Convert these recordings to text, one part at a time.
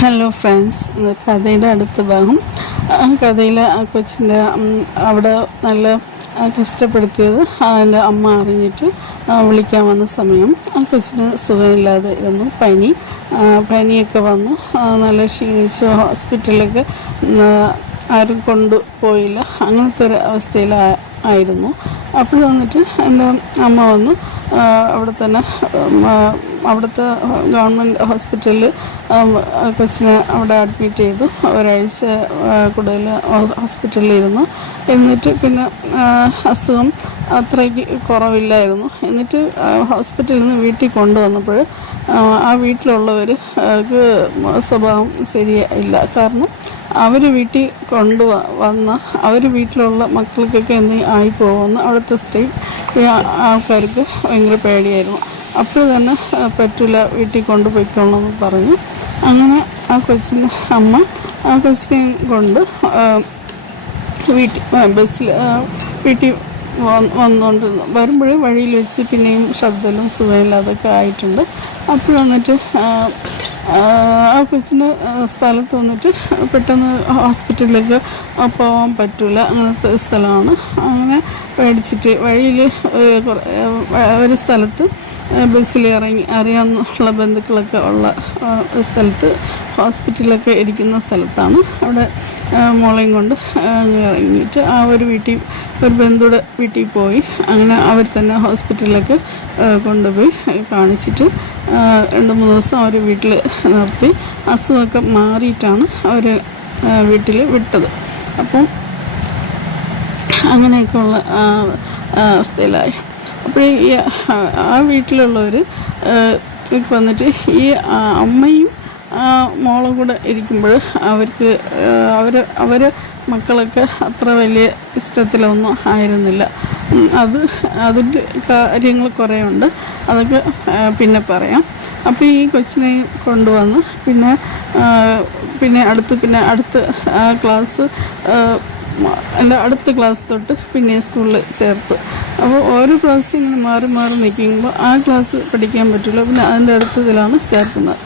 Hello friends, കഥയുടെ അടുത്ത ഭാഗം. കഥയിൽ ആ കൊച്ചിൻ്റെ അവിടെ നല്ല കഷ്ടപ്പെടുത്തിയത് എൻ്റെ അമ്മ അറിഞ്ഞിട്ട് വിളിക്കാൻ വന്ന സമയം ആ കൊച്ചിന് സുഖമില്ലാതെ ഇരുന്നു. പനിയൊക്കെ വന്നു, നല്ല ക്ഷീണിച്ചു. ഹോസ്പിറ്റലിലൊക്കെ ആരും കൊണ്ടുപോയില്ല. അങ്ങനത്തെ ഒരു അവസ്ഥയിലായിരുന്നു. അപ്പോൾ വന്നിട്ട് എൻ്റെ അമ്മ വന്നു അവിടുത്തെ ഗവൺമെൻറ് ഹോസ്പിറ്റലിൽ കൊച്ചിനെ അവിടെ അഡ്മിറ്റ് ചെയ്തു. ഒരാഴ്ച കൂടുതൽ ഹോസ്പിറ്റലിൽ എന്നിട്ട് പിന്നെ അസുഖം അത്രയ്ക്ക് കുറവില്ലായിരുന്നു. എന്നിട്ട് ഹോസ്പിറ്റലിൽ നിന്ന് വീട്ടിൽ കൊണ്ടുവന്നപ്പോൾ ആ വീട്ടിലുള്ളവർ സ്വഭാവം ശരിയില്ല. കാരണം അവർ വീട്ടിൽ കൊണ്ടുവന്ന അവർ വീട്ടിലുള്ള മക്കൾക്കൊക്കെ എന്തെങ്കിലും ആയിപ്പോകുമെന്ന് അവിടുത്തെ ആൾക്കാർക്ക് ഭയങ്കര പേടിയായിരുന്നു. അപ്പോൾ തന്നെ പറ്റില്ല, വീട്ടിൽ കൊണ്ടുപോയിക്കോളണമെന്ന് പറഞ്ഞു. അങ്ങനെ ആ കൊച്ചിൻ്റെ അമ്മ ആ കൊച്ചിനെ കൊണ്ട് വീട്ടിൽ വന്നുകൊണ്ടിരുന്നു. വരുമ്പോഴേ വഴിയിൽ വെച്ച് പിന്നെയും ശബ്ദവും സുഖമില്ലാതൊക്കെ ആയിട്ടുണ്ട്. അപ്പോൾ വന്നിട്ട് ആ കൊച്ചിന് സ്ഥലത്ത് വന്നിട്ട് പെട്ടെന്ന് ഹോസ്പിറ്റലിലേക്ക് പോകാൻ പറ്റില്ല. അങ്ങനത്തെ സ്ഥലമാണ്. അങ്ങനെ പേടിച്ചിട്ട് വഴിയിൽ ഒരു സ്ഥലത്ത് ബസ്സിൽ ഇറങ്ങി, അറിയാവുന്ന ബന്ധുക്കളൊക്കെ ഉള്ള സ്ഥലത്ത് ഹോസ്പിറ്റലൊക്കെ ഇരിക്കുന്ന സ്ഥലത്താണ്. അവിടെ മോളെയും കൊണ്ട് ഇറങ്ങിയിട്ട് ഒരു ബന്ധുവിടെ വീട്ടിൽ പോയി. അങ്ങനെ അവർ തന്നെ ഹോസ്പിറ്റലിലൊക്കെ കൊണ്ടുപോയി കാണിച്ചിട്ട് 2-3 ദിവസം അവർ വീട്ടിൽ നിർത്തി. അസുഖമൊക്കെ മാറിയിട്ടാണ് അവർ വീട്ടിൽ വിട്ടത്. അപ്പം അങ്ങനെയൊക്കെയുള്ള അവസ്ഥയിലായി. അപ്പോൾ ആ വീട്ടിലുള്ളവർ വന്നിട്ട് ഈ അമ്മയും മോളും കൂടെ ഇരിക്കുമ്പോൾ അവർ മക്കളൊക്കെ അത്ര വലിയ ഇഷ്ടത്തിലൊന്നും ആയിരുന്നില്ല. അതിൻ്റെ കാര്യങ്ങൾ കുറേ ഉണ്ട്, അതൊക്കെ പിന്നെ പറയാം. അപ്പോൾ ഈ കൊച്ചിനെ കൊണ്ടുവന്ന് പിന്നെ അടുത്ത ക്ലാസ് എൻ്റെ അടുത്ത ക്ലാസ് തൊട്ട് പിന്നെ സ്കൂളിൽ ചേർത്ത്. അപ്പോൾ ഓരോ ക്ലാസ് ഇങ്ങനെ മാറി നിൽക്കുമ്പോൾ ആ ക്ലാസ് പഠിക്കാൻ പറ്റില്ല. പിന്നെ അതിൻ്റെ അടുത്തതിലാണ് ചേർക്കുന്നത്.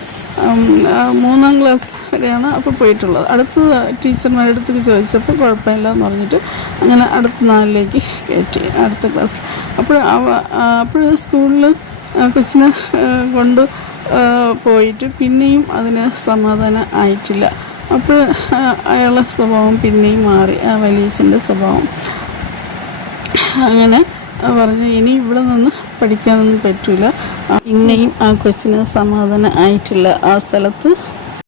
3-ാം ക്ലാസ് വരെയാണ് അപ്പോൾ പോയിട്ടുള്ളത്. അടുത്ത ടീച്ചർമാരുടെ അടുത്ത് ചോദിച്ചപ്പോൾ കുഴപ്പമില്ല എന്ന് പറഞ്ഞിട്ട് അങ്ങനെ അടുത്ത 4ലേക്ക് കയറ്റി അടുത്ത ക്ലാസ്. അപ്പോൾ സ്കൂളിൽ കൊച്ചിനെ കൊണ്ട് പോയിട്ട് പിന്നെയും അതിന് സമാധാനം ആയിട്ടില്ല. അപ്പോൾ അയാളുടെ സ്വഭാവം പിന്നെയും മാറി, ആ വലിയച്ഛൻ്റെ സ്വഭാവം. അങ്ങനെ പറഞ്ഞ് ഇനി ഇവിടെ നിന്ന് പഠിക്കാനൊന്നും പറ്റില്ല. പിന്നെയും ആ കൊച്ചിന് സമാധാനം ആയിട്ടില്ല. ആ സ്ഥലത്ത്